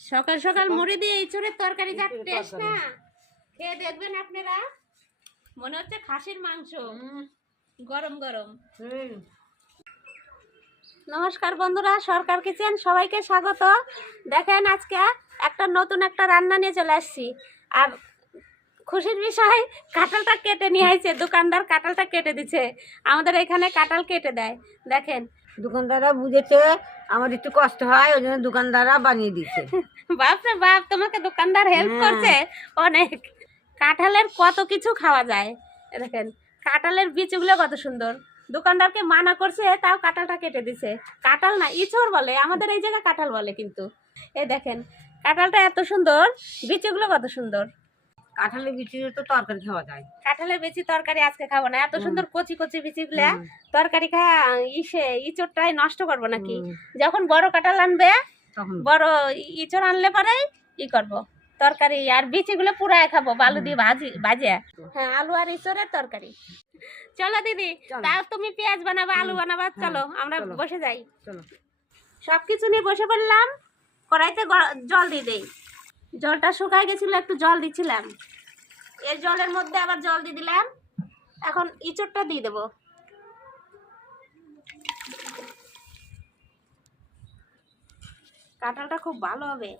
সকাল সকাল মুড়ি দিয়ে ইঁচড়ের তরকারি যা টেস্ট না, খেয়ে দেখবেন আপনারা, মনে হচ্ছে খাসির মাংস গরম গরম। নমস্কার বন্ধুরা, সরকার কিচেন সবাইকে স্বাগত। দেখেন আজকে একটা নতুন একটা রান্না নিয়ে চলে আসছি। আর খুশির বিষয়, কাঁঠালটা কেটে নিয়ে আসছে দোকানদার, কাঁঠালটা কেটে দিচ্ছে। আমাদের এখানে কাঁঠাল কেটে দেয়। দেখেন দোকানদাররা বুঝেছে আমার একটু কষ্ট হয়, ওই জন্য দোকানদাররা বানিয়ে দিচ্ছে। বাপরে বাপ, তোমাকে দোকানদার হেল্প করছে অনেক। কাঁঠালের কত কিছু খাওয়া যায়। দেখেন কাঁঠালের বীজগুলো কত সুন্দর। দোকানদারকে মানা করছে, তাও কাঁঠালটা কেটে দিছে। কাঁঠাল না, ইঁচড় বলে, আমাদের এই জায়গায় কাঁঠাল বলে কিন্তু। এই দেখেন কাঁঠালটা এত সুন্দর, বীজগুলো কত সুন্দর। কাঁঠালের বিচি তো তরকারি খাওয়া যায়। কাঁঠালের বিচি তরকারি আজকে খাবো না, এত সুন্দর কচি কচি বিচিগুলা তরকারি খায় ইঁচড়টাই নষ্ট করবো নাকি? যখন বড় কাঁঠাল আনবে, বড় ইঁচড় আনলে পরে করবো তরকারি, আর বিচিগুলো পুরাই খাবো বালু দিয়ে ভাজে। হ্যাঁ, আলু আর ইঁচড়ের তরকারি। চলো দিদি, তাও তুমি পেঁয়াজ বানাবা, আলু বানাবা, চলো আমরা বসে যাই। চলো, সবকিছু নিয়ে বসে পড়লাম। কড়াইতে জল দিয়ে দেই। জলটা শুকায় গেছিল, একটু জল দিচ্ছিলাম। এর জলের মধ্যে আবার জল দিয়ে দিলাম। এখন ইঁচড়টা দিয়ে দেবো। কাঁঠালটা খুব ভালো হবে।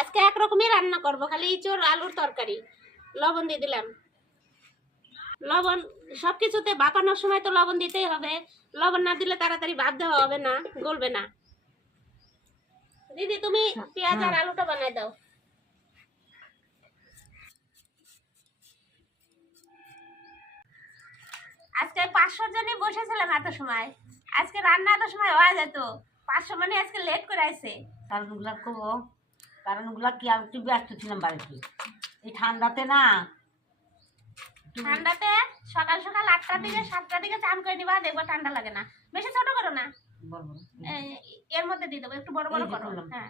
আজকে একরকমই রান্না করব, খালি ইঁচড় আলুর তরকারি। লবণ দিয়ে দিলাম। লবণ সবকিছুতে ভাপানোর সময় তো লবণ দিতেই হবে। লবণ না দিলে তাড়াতাড়ি ভাপ দেওয়া হবে না, গলবে না। দিদি তুমি পেঁয়াজ আর আলুটা বানাই দাও। আজকে 500 জনই বসেছিলাম এত সময়। আজকে রান্না এত সময় হয়ে যেত। 500 মানে আজকে লেট করে আইছে। কারণগুলা করবো, কারণগুলা কি আমি একটু ব্যস্ত ছিলাম বাড়িতে। এই ঠান্ডাতে না, ঠান্ডাতে সকাল সকাল 8টার দিকে 7টার দিকে চান করে নিবা, দেখবা ঠান্ডা লাগে না। বেশি ছোট করো না, এর মধ্যে দিয়ে দেবো, একটু বড় বড় করো। হ্যাঁ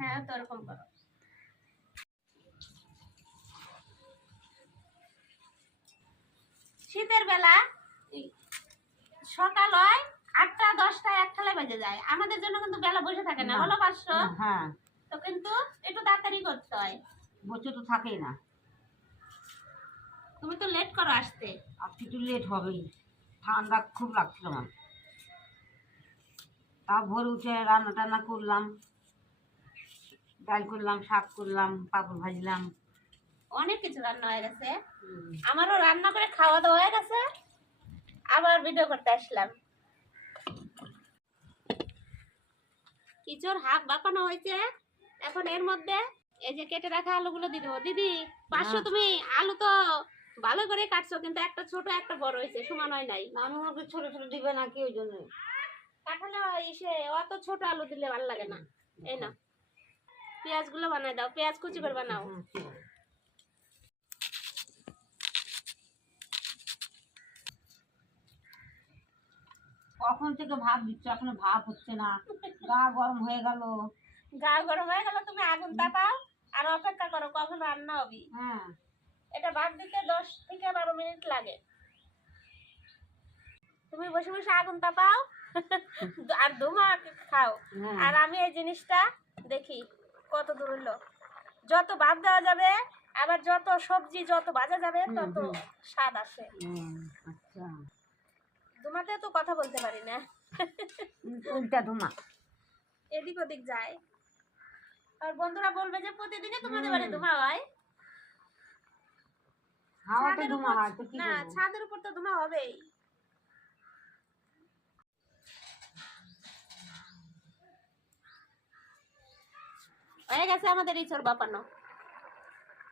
হ্যাঁ, তো এরকম করো। শীতের বেলা সকাল হয় 8টা 10টা 1টায় বেজে যায়। আমাদের জন্য কিন্তু বেলা বসে থাকে না, বলো 500। হ্যাঁ, তো কিন্তু একটু তাড়াতাড়ি করতে হয়। বসে তো থাকেই না। তুমি তো লেট করো আসতে। আর একটু লেট হবেই, ঠান্ডা খুব লাগছিল আমার। তা ভোর উঠে রান্না টান্না করলাম, ডাল করলাম, শাক করলাম, পাপড় ভাজলাম। অনেক কিছু রান্না হয়ে গেছে। আমারও রান্না করে খাওয়া দাওয়া হয়ে গেছে, আবার ভিডিও করতে আসলাম। ইঁচড় হাফ বাপানো হয়েছে। এখন এর মধ্যে এই যে কেটে রাখা আলুগুলো দিয়ে দেবো। দিদি 500 তুমি আলু তো ভালো করে কাটছো, কিন্তু একটা ছোট একটা বড় হয়েছে, সমান হয় নাই। আমি ওকে ছোট ছোট দিবে নাকি, ওই জন্য। কাঁঠালে অত ছোট আলু দিলে ভালো লাগে না। এই না, পেঁয়াজ গুলো বানাই দাও, পেঁয়াজ কুচি করে বানাও। কখন থেকে ভাব দিচ্ছ, এখনো ভাব হচ্ছে না। গা গরম হয়ে গেল। গা গরম হয়ে গেল, তুমি আগুন তাপাও আর অপেক্ষা করো কখন রান্না হবে। হ্যাঁ, এটা ভাত দিতে 10 থেকে 12 মিনিট লাগে। তুমি বসে বসে আগুন তাপাও আর ধুমা খাও। আর আমি এই জিনিসটা দেখি কত দূর হলো। যত ভাত দেওয়া যাবে, আবার যত সবজি যত ভাজা যাবে, তত স্বাদ আসে। আচ্ছা, ধুমাতে তো কথা বলতে পারি না, উল্টা ধুমা এদিক ওদিক যায়। আর বন্ধুরা বলবে যে প্রতিদিনই তোমাদের বাড়ি ধুমা হয়। হাওয়াতে ধুমা হয় তো কি না, করব? ছাদের উপর তো ধুমা হবেই। হয়ে গেছে আমাদের ইঁচড় বাপানো।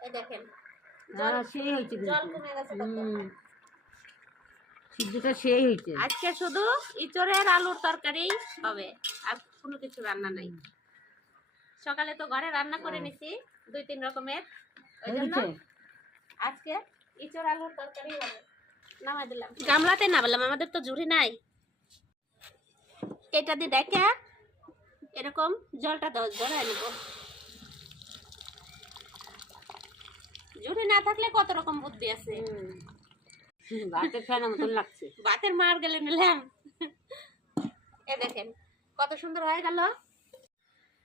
এই দেখেন সেই হয়েছে, জল কমে গেছে কত। সিদ্ধটা সেই হয়েছে। আজকে শুধু ইঁচড়ের আলুর তরকারি হবে, আর কোনো কিছু রান্না নাই। সকালে তো ঘরে রান্না করে নিছি 2-3 রকমের, ওই জন্য আজকে ইঁচড় আলুর তরকারি হবে। নামাই দিলাম, গামলাতে নামালাম, আমাদের তো ঝুড়ি নাই। এটা দিয়ে দেখে এরকম জলটা ধরে নেব। ঝুড়ি না থাকলে কত রকম বুদ্ধি আছে। ভাতের ফেনা মতন লাগছে। ভাতের মার গেলে নিলাম। এ দেখেন কত সুন্দর হয়ে গেল।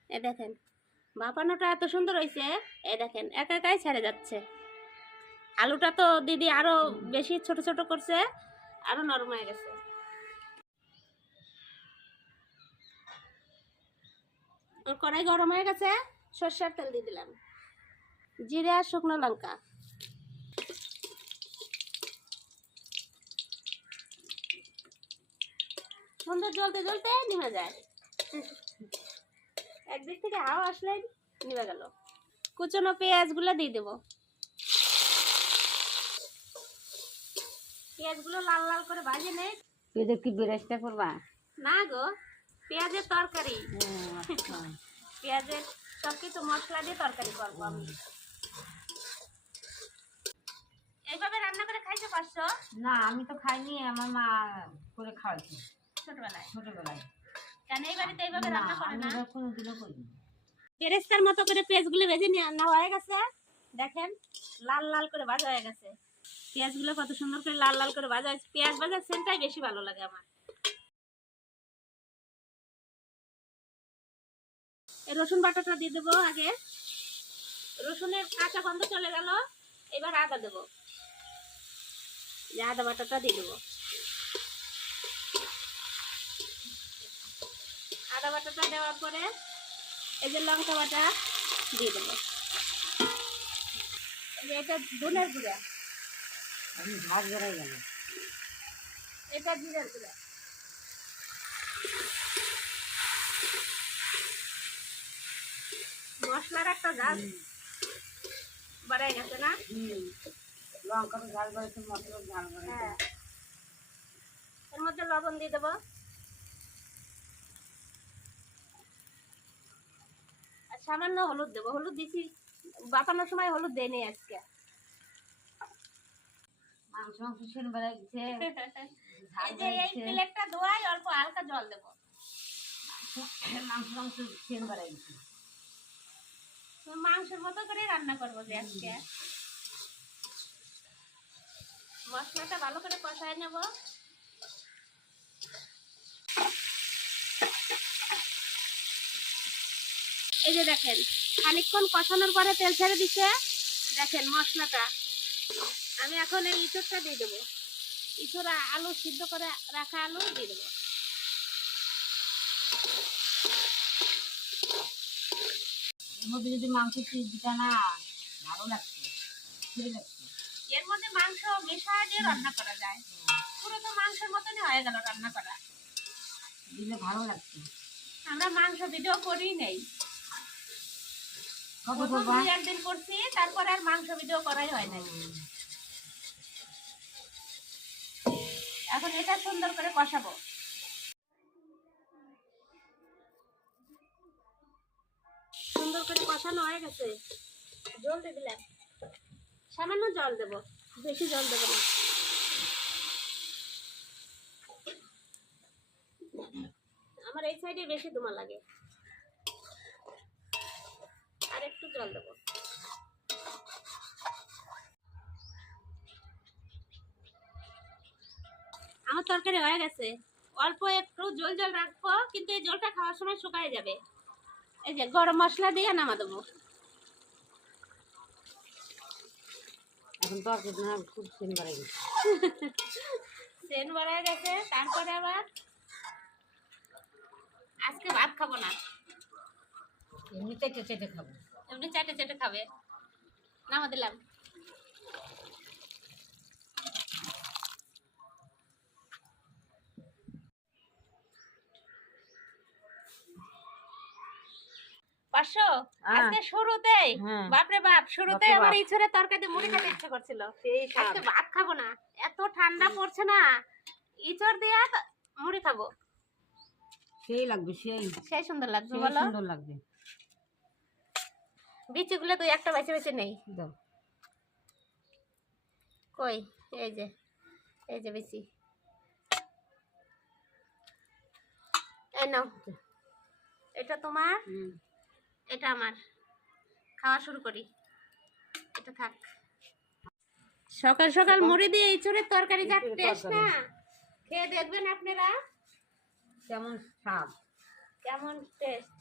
এ দেখেন ভাপানোটা এত সুন্দর হয়েছে। এই দেখেন একা একাই ছেড়ে যাচ্ছে। আলুটা তো দিদি আরো বেশি ছোট ছোট করছে, আরো নরম হয়ে গেছে। ওর কড়াই গরম হয়ে গেছে, সরষের তেল দিয়ে দিলাম, জিরে আর শুকনো লঙ্কা। সুন্দর জ্বলতে জ্বলতে নিভে যায়। একদিক থেকে হাওয়া আসলে নিভে গেল। কুচনো পেঁয়াজ গুলো দিয়ে দেবো। পেঁয়াজ গুলো লাল লাল করে ভাজে নেই। পেঁয়াজের কি বেরেস্তা করবা? না গো, পেঁয়াজের তরকারি। আচ্ছা। পেঁয়াজের সব কিছু মশলা দিয়ে তরকারি করবো আমি। এইভাবে রান্না করে খাইতে পারছো? না আমি তো খাইনি, আমার মা করে খাওয়াইছে ছোটবেলায়। ছোটবেলায়। কেন এই বাড়িতে এইভাবে না রান্না করে আমি না? এবার কোনোদিনও করিনি। বেরেস্তার মতো করে পেঁয়াজগুলো ভেজে নেওয়া হয়ে গেছে। দেখেন লাল লাল করে ভাজা হয়ে গেছে। পেঁয়াজগুলো কত সুন্দর করে লাল লাল করে ভাজা হয়েছে। পেঁয়াজ ভাজার সেন্টটাই বেশি ভালো লাগে আমার। এই রসুন বাটাটা দিয়ে দেবো আগে। রসুনের কাঁচা গন্ধ চলে গেল। এবার আদা দেবো, আদা বাটাটা দিয়ে দেবো। আদা বাটাটা দেওয়ার পরে এই যে লঙ্কা বাটা দিয়ে দেবো। এই যে এটা ধনের গুঁড়া, আমি ভাত বেড়াই গেল। এটা জিরার গুঁড়া। মশলার একটা ঝাল বাড়াই গেছে না? লঙ্কার ঝাল বাড়াইছে, মশলার ঝাল বাড়াইছে। হ্যাঁ, এর মধ্যে লবণ দিয়ে দেবো। আর সামান্য হলুদ দেবো। হলুদ দিছি, বাপানোর সময় হলুদ দেয়নি আজকে। মাংস মাংস সেন বেড়াই গেছে। এই যে এই প্লেটটা ধোয়াই অল্প হালকা জল দেবো। মাংস মাংস সেন বেড়াই গেছে। মাংসের মতো করে রান্না করবো যে আজকে। মশলাটা ভালো করে কষায় নেব। এই যে দেখেন খানিকক্ষণ কষানোর পরে তেল ছেড়ে দিচ্ছে। দেখেন মশলাটা। আমি এখন এই ইঁচড়টা দিয়ে দেবো। ইঁচড়া আলু সিদ্ধ করে রাখা আলু দিয়ে দেবো। এর মধ্যে যদি মাংস দিতা না ভালো লাগতো, ভালো লাগতো। এর মধ্যে মাংস মেশায় দিয়ে রান্না করা যায়। পুরো তো মাংসের মতনই হয়ে গেল রান্না করা। দিলে ভালো লাগতো। আমরা মাংস ভিডিও করি নেই, কত প্রথম করবা? 2-1 দিন করছি, তারপরে আর মাংস ভিডিও করাই হয় নাই। এখন এটা সুন্দর করে কষাবো। সুন্দর করে কষানো হয়ে গেছে। জল দিয়ে দিলাম, সামান্য জল দেবো, বেশি জল দেবো না। আমার এই সাইডে বেশি ধোঁয়া লাগে। আর একটু জল দেবো। আমার তরকারি হয়ে গেছে। অল্প একটু জল জল রাখবো, কিন্তু এই জলটা খাওয়ার সময় শুকায় যাবে। এই যে গরম মশলা দিয়ে নামা দেবো। এখন তরকারি না খুব সেন বেড়াই গেছে। সেন বাড়া গেছে। তারপরে আবার আজকে ভাত খাবো না, এমনি চেটে চেটে খাবো। এমনি চাটে চাটে খাবে। নামা দিলাম। পাঁচশো আজকে শুরুতেই, হ্যাঁ। বাপরে বাপ, শুরুতেই বাপরে আমার বাপ। ইচ্ছারে তরকারি মুড়ি খেতে ইচ্ছা করছিল। আজকে ভাত খাবো না, এত ঠান্ডা পড়ছে না, ইঁচড় দিয়ে মুড়ি খাবো। সেই লাগবে, সেই সেই সুন্দর লাগবে সেই বলো। সুন্দর লাগবে। বিচিগুলো তুই একটা বেছে বেছে নেই। দাও। কই, এই যে, এই যে বিচি। এই নাও, এটা তোমার, এটা আমার। খাওয়া শুরু করি। এটা থাক। সকাল সকাল মুড়ি দিয়ে ইঁচড়ের তরকারি যা টেস্ট না, খেয়ে দেখবেন আপনারা। কেমন স্বাদ। কেমন টেস্ট।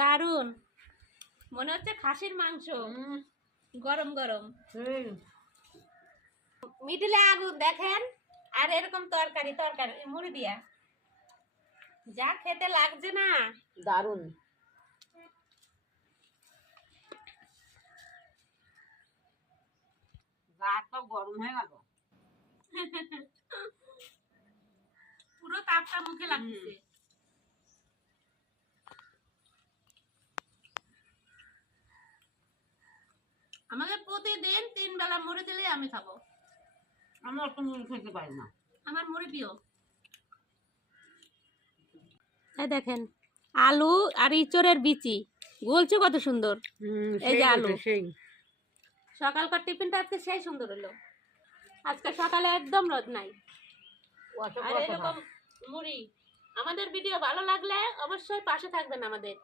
দারুন, মনে হচ্ছে খাসির মাংস গরম গরম। মিডিলে আগুন দেখেন, আর এরকম তরকারি তরকারি মুড়ি দিয়া যা খেতে লাগছে না, দারুন। গা তো গরম হয়ে গেল, পুরো তাপটা মুখে লাগছে। আমাদের প্রতিদিন 3 বেলা মুড়ি দিলে আমি খাবো। আমরা তো মুড়ি খেতে পারি না। আমার মুড়ি প্রিয়। এই দেখেন আলু আর ইঁচড়ের বিচি গলছে কত সুন্দর। এই যে আলু, সেই সকালকার টিফিনটা আজকে সেই সুন্দর হলো। আজকে সকালে একদম রোদ নাই। আর এরকম মুড়ি। আমাদের ভিডিও ভালো লাগলে অবশ্যই পাশে থাকবেন আমাদের।